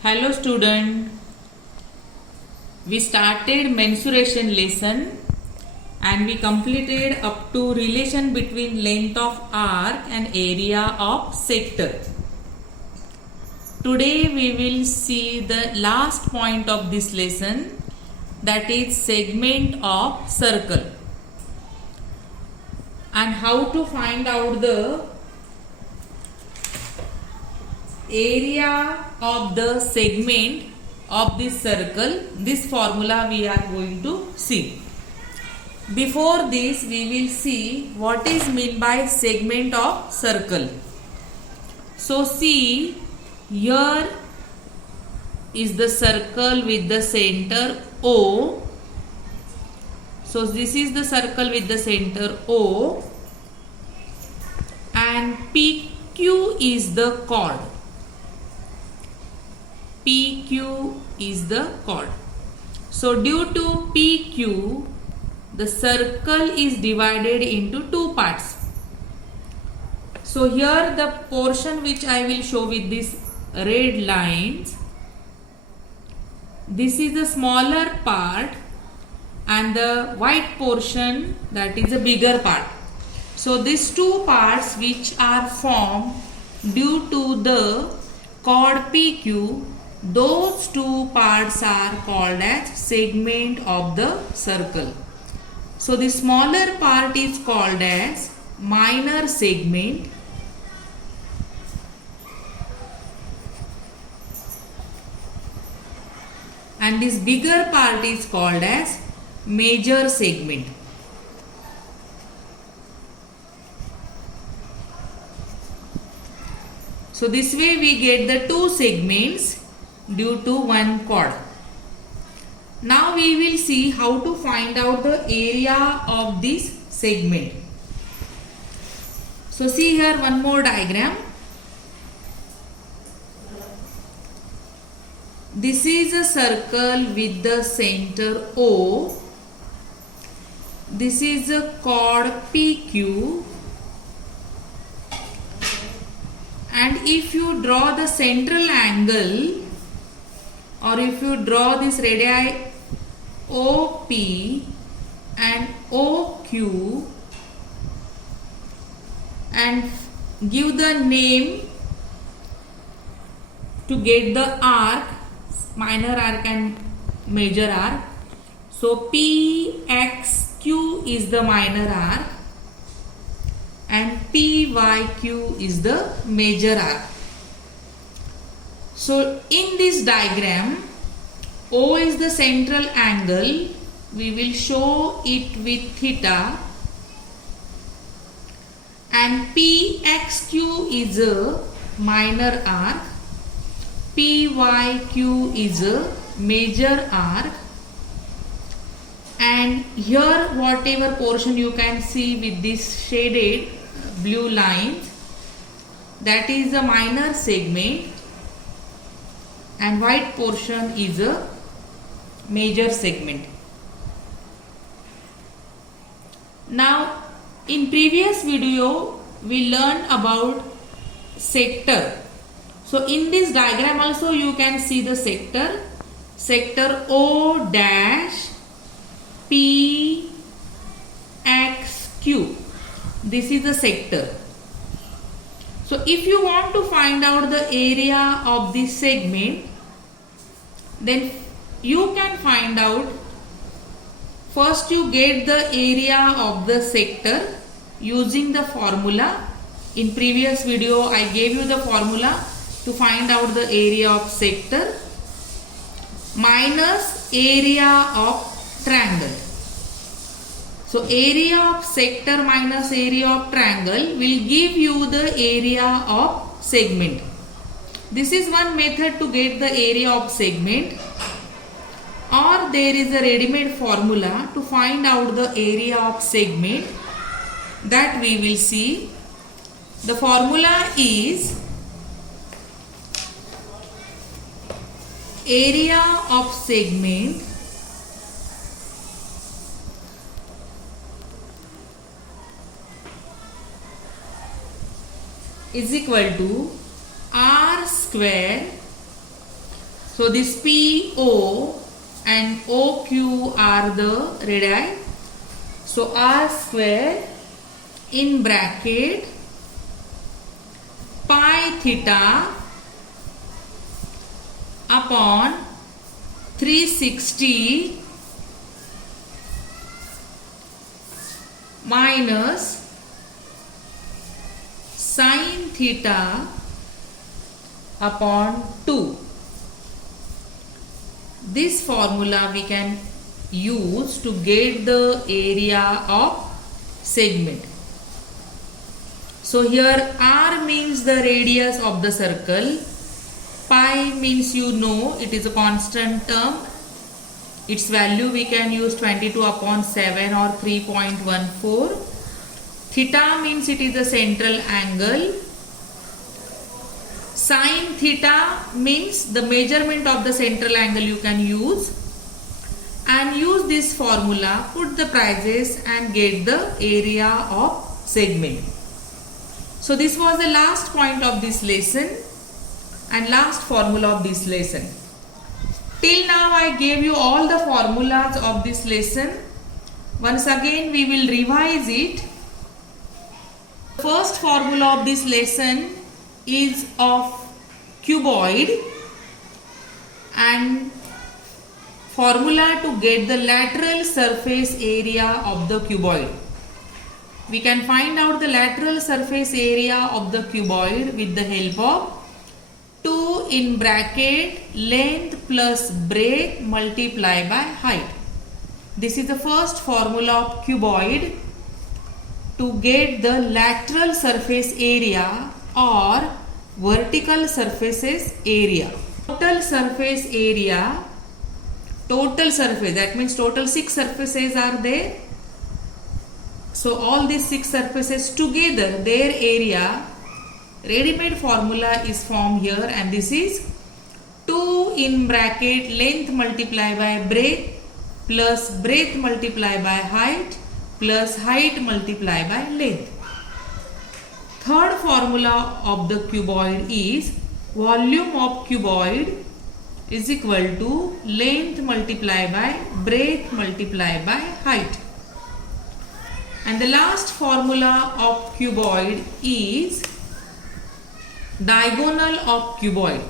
Hello student, we started mensuration lesson and we completed up to relation between length of arc and area of sector. Today we will see the last point of this lesson, that is segment of circle, and how to find out the area of the segment of this circle. This formula we are going to see. Before this we will see what is meant by segment of circle. So see, here is the circle with the center O. So this is the circle with the center O, and PQ is the chord. PQ is the chord. So due to PQ, the circle is divided into two parts. So here the portion which I will show with these red lines, this is the smaller part and the white portion, that is the bigger part. So these two parts which are formed due to the chord PQ, those two parts are called as segment of the circle. So the smaller part is called as minor segment, and this bigger part is called as major segment. So this way we get the two segments due to one chord. Now we will see how to find out the area of this segment. So see here one more diagram. This is a circle with the center O. This is a chord PQ. And if you draw the central angle, or if you draw this radii OP and OQ and give the name to get the arc, minor arc and major arc. So PXQ is the minor arc and PYQ is the major arc. So in this diagram, O is the central angle. We will show it with theta, and PXQ is a minor arc, PYQ is a major arc, and here whatever portion you can see with this shaded blue lines, that is a minor segment, and white portion is a major segment. Now in previous video we learned about sector. So in this diagram also you can see the sector. Sector O dash P X Q. This is the sector. So if you want to find out the area of this segment, then you can find out, first you get the area of the sector using the formula. In previous video I gave you the formula to find out the area of sector minus area of triangle. So area of sector minus area of triangle will give you the area of segment. This is one method to get the area of segment, or there is a ready-made formula to find out the area of segment, that we will see. The formula is area of segment is equal to R square So this PO and OQ are the radii. So R square in bracket pi theta upon 360 minus sin theta upon 2. This formula we can use to get the area of segment. So here R means the radius of the circle, pi means it is a constant term, its value we can use 22 upon 7 or 3.14. Theta means it is the central angle. Sin theta means the measurement of the central angle you can use, and use this formula, put the prices and get the area of segment. So this was the last point of this lesson and last formula of this lesson. Till now I gave you all the formulas of this lesson. Once again we will revise it. The first formula of this lesson is of cuboid, and formula to get the lateral surface area of the cuboid. We can find out the lateral surface area of the cuboid with the help of 2 in bracket length plus breadth multiplied by height. This is the first formula of cuboid to get the lateral surface area or vertical surfaces area. Total surface area, that means total 6 surfaces are there. So all these 6 surfaces together, their area, ready-made formula is formed here, and this is 2 in bracket length multiplied by breadth plus breadth multiplied by height plus height multiplied by length. Third formula of the cuboid is volume of cuboid is equal to length multiplied by breadth multiplied by height. And the last formula of cuboid is diagonal of cuboid.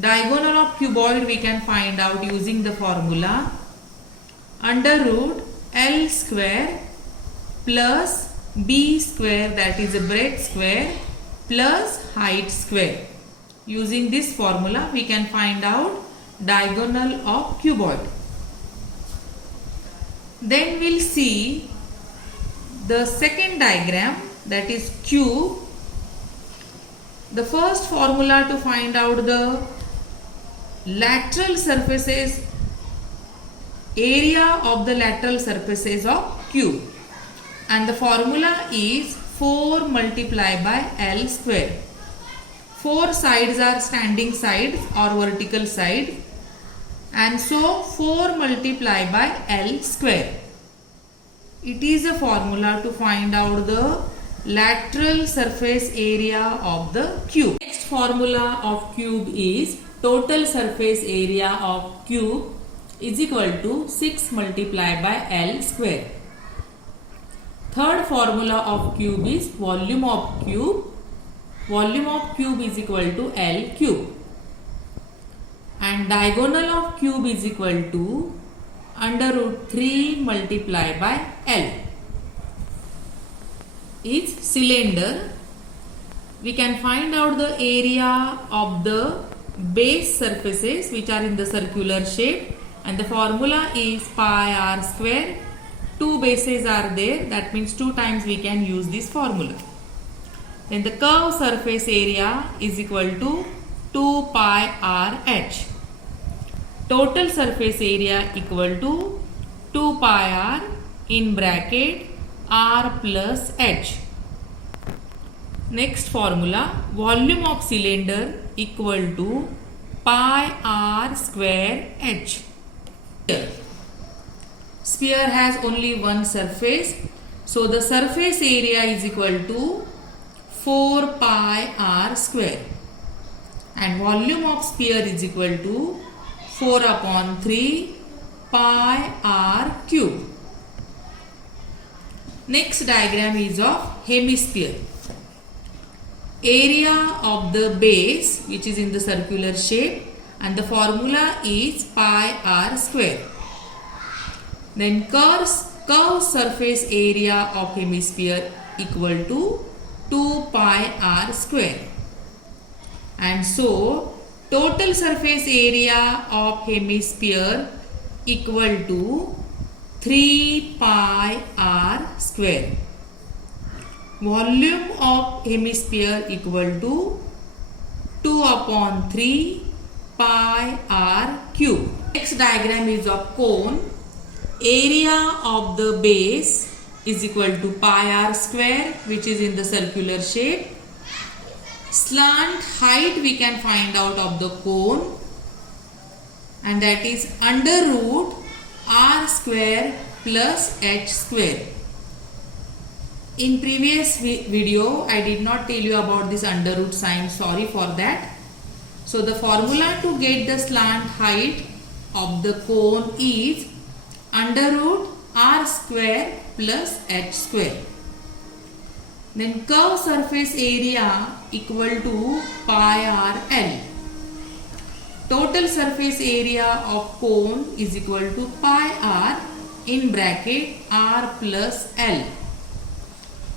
Diagonal of cuboid we can find out using the formula under root L square plus B square, that is a breadth square, plus height square. Using this formula we can find out diagonal of cuboid. Then we'll see the second diagram, that is cube. The first formula to find out the lateral surfaces, area of the lateral surfaces of cube, and the formula is 4 multiplied by L square. 4 sides are standing sides or vertical side, and so 4 multiplied by L square. It is a formula to find out the lateral surface area of the cube. Next formula of cube is total surface area of cube is equal to 6 multiplied by L square. Third formula of cube is volume of cube. Volume of cube is equal to L cube. And diagonal of cube is equal to under root 3 multiplied by L. Is cylinder. We can find out the area of the base surfaces which are in the circular shape, and the formula is pi r square. 2 bases are there, that means 2 times we can use this formula. Then the curve surface area is equal to 2 pi r h. Total surface area equal to 2 pi r in bracket r plus h. Next formula, volume of cylinder equal to pi r square h. Sphere has only one surface, so the surface area is equal to 4 pi r square. and volume of sphere is equal to 4 upon 3 pi r cube. Next diagram is of hemisphere. Area of the base, which is in the circular shape, and the formula is pi r square. Then curve surface area of hemisphere equal to 2 pi r square. And so total surface area of hemisphere equal to 3 pi r square. Volume of hemisphere equal to 2 upon 3 pi r cube. Next diagram is of cone. Area of the base is equal to pi r square, which is in the circular shape. Slant height we can find out of the cone, and that is under root r square plus h square. In previous video I did not tell you about this under root sign, sorry for that. So the formula to get the slant height of the cone is under root r square plus h square. Then curve surface area equal to pi r l. Total surface area of cone is equal to pi r in bracket r plus l.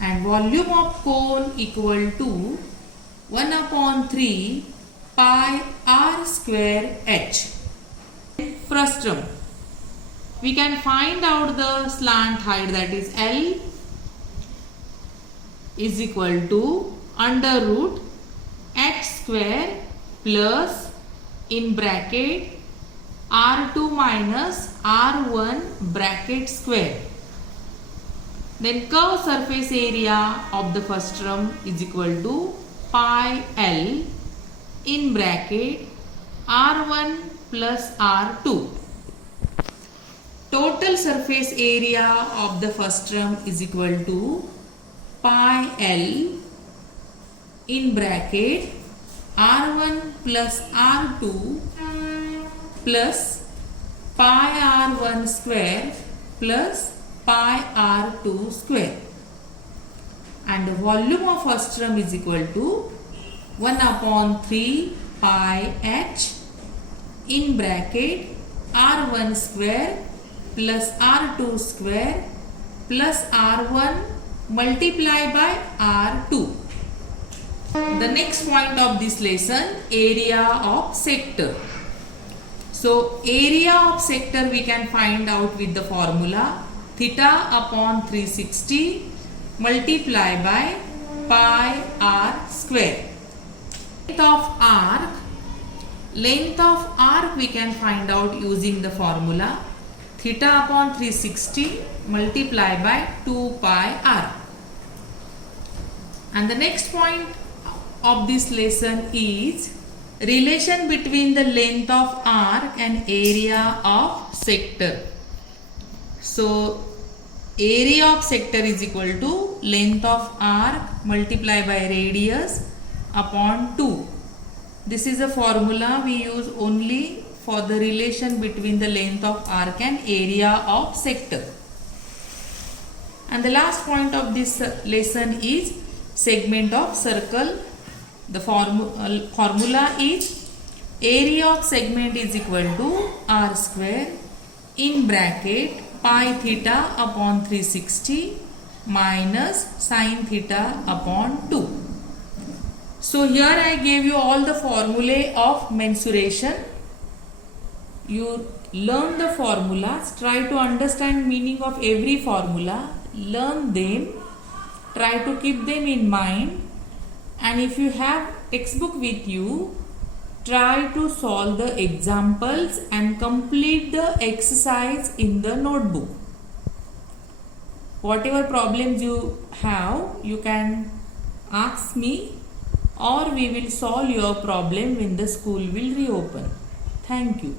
And volume of cone equal to 1 upon 3 pi r square h. Frustum. We can find out the slant height, that is L is equal to under root h square plus in bracket r2 minus r1 bracket square. Then curve surface area of the frustum is equal to pi L in bracket r1 plus r2. Total surface area of the frustum is equal to pi L in bracket r1 plus r2 plus pi r1 square plus pi r2 square. And the volume of frustum is equal to 1 upon 3 pi h in bracket r1 square plus r2 square plus r1 multiplied by r2. The next point of this lesson, area of sector. So area of sector we can find out with the formula theta upon 360 multiplied by pi r square. Length of arc we can find out using the formula theta upon 360 multiplied by 2 pi r. And the next point of this lesson is relation between the length of arc and area of sector. So area of sector is equal to length of arc multiplied by radius upon 2. This is a formula we use only for the relation between the length of arc and area of sector. And the last point of this lesson is segment of circle. The formula is area of segment is equal to r square in bracket pi theta upon 360 minus sin theta upon 2. So here I gave you all the formulae of mensuration. You learn the formulas, try to understand meaning of every formula, learn them, try to keep them in mind, and if you have textbook with you, try to solve the examples and complete the exercise in the notebook. Whatever problems you have, you can ask me, or we will solve your problem when the school will reopen. Thank you.